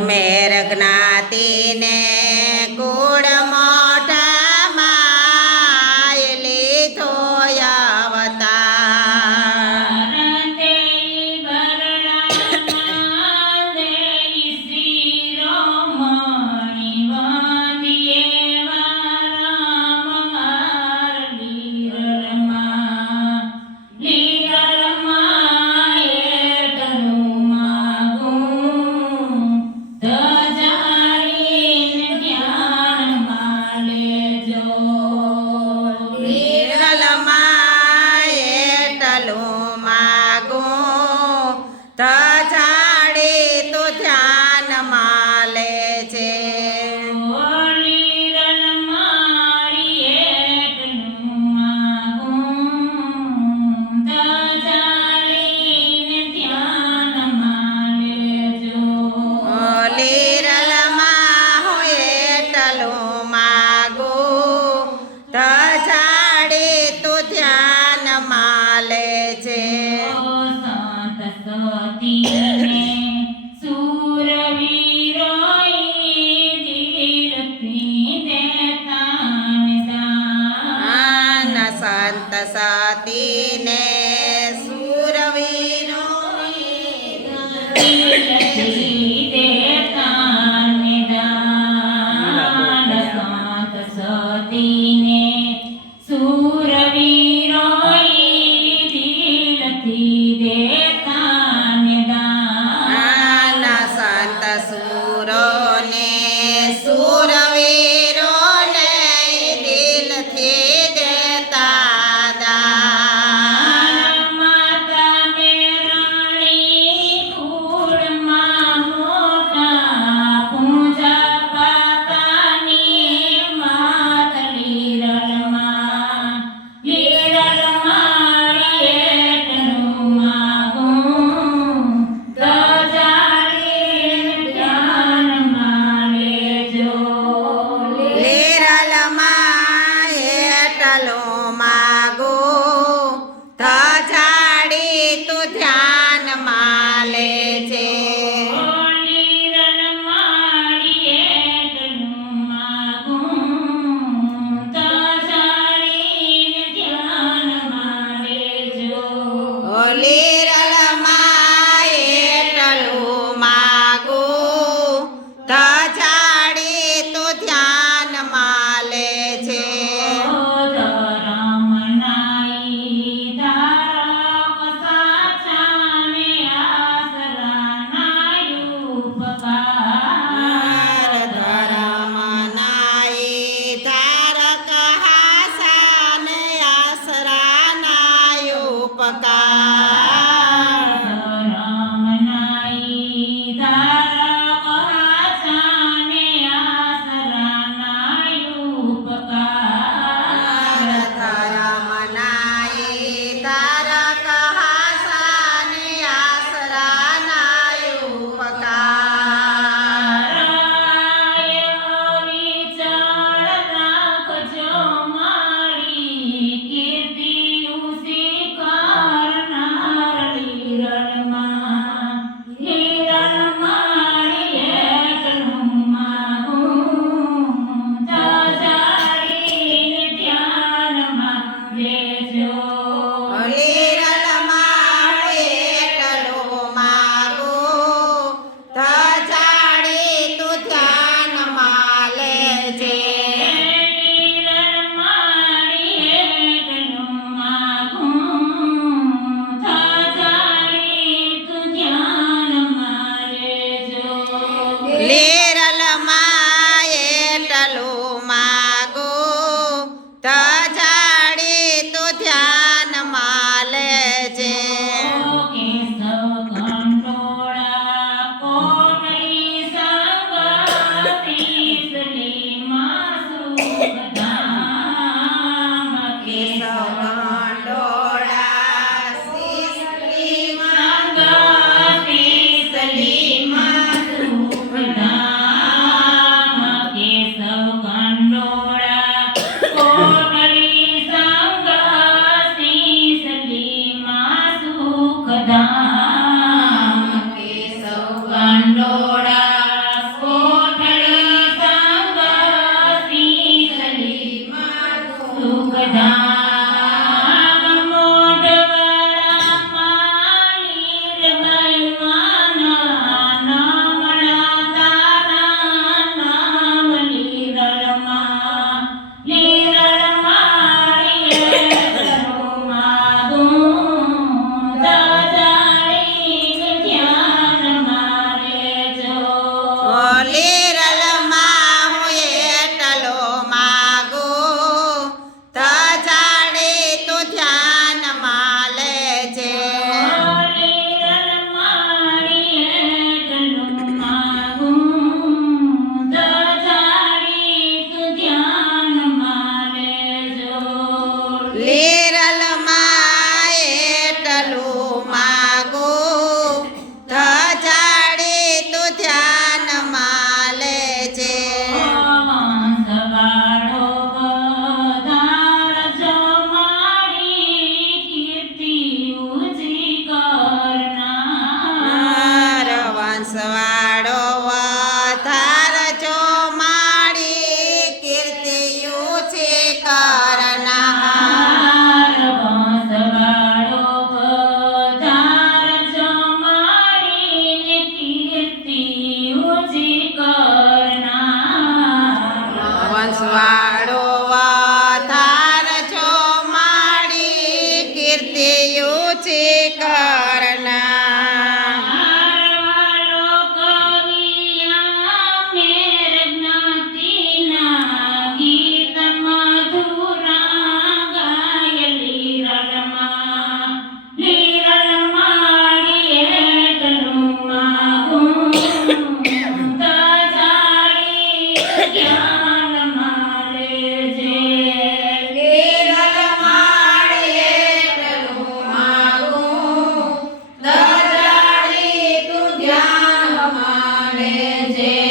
મેર જ્ઞાતિને માગું Yeah. माणे जे